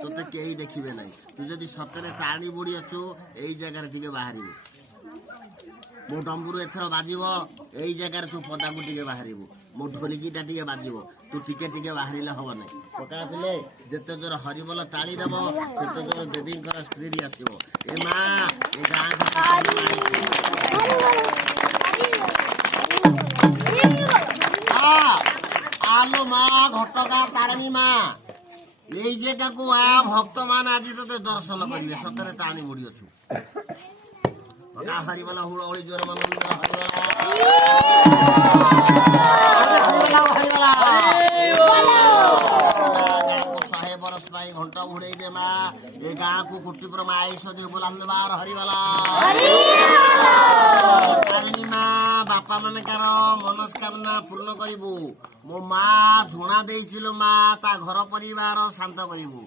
তোতে কেହି ଦେଖିବେ ନାହିଁ। ତୁ ଯଦି ସତରେ ତାରିଣୀ ବୁଡ଼ି ଅଛୁ ଏଇ ଜାଗାରେ ଟିକେ ବାହାରିବୁ। ମୋ ଡମ୍ବୁରୁ ଏଥର ବାଜିବ ଏଇ ଜାଗାରେ ତୁ ପଦାକୁ ଟିକେ ବାହାରିବୁ। ମୋ ଢୋଲିକିଟା ଟିକେ ବାଜିବ ତୁ ଟିକେ ଟିକେ ବାହାରିଲେ ହବ ନାହିଁ। ପକା ପିଲେ ଯେତେ ଜୋର ହରିବୋଲ ତାଳି ଦେବ ସେତେ ଜୋର ଦେବୀଙ୍କର ସ୍ତ୍ରୀ ଆସିବ। ଏ ମା ଏ ଗାଁ ଆଲୋ ମା ଘଟଗାଁ ତାରିଣୀ ମା এই জায়গাକୁ ଆ ଭକ୍ତମାନେ ଆଜି ତୋତେ ଦର୍ଶନ କରିବେ। ସତରେ ତାରିଣୀ ବୁଡ଼ି ଅଛୁ। ହରିବୋଲ ହୁଳହୁଳି ଜୋର ଶହେ ବରଷ ପାଇଁ ଘଣ୍ଟ ଘୁଡେଇ ଦେ ମା ଏ ଗାଁକୁ କୋଟି ପ୍ରମା ଆଇସ ଦେ ଗୋଲାମ ଦେବାର ହରିବୋଲ ତାରିଣୀ ମା ବାପା ମାନଙ୍କର ମନସ୍କାମନା ପୂର୍ଣ୍ଣ କରିବୁ। ମୋ ମା ଝୁଣା ଦେଇছিল ମା ତା ଘର ପରିବାର ଶାନ୍ତ କରିବୁ।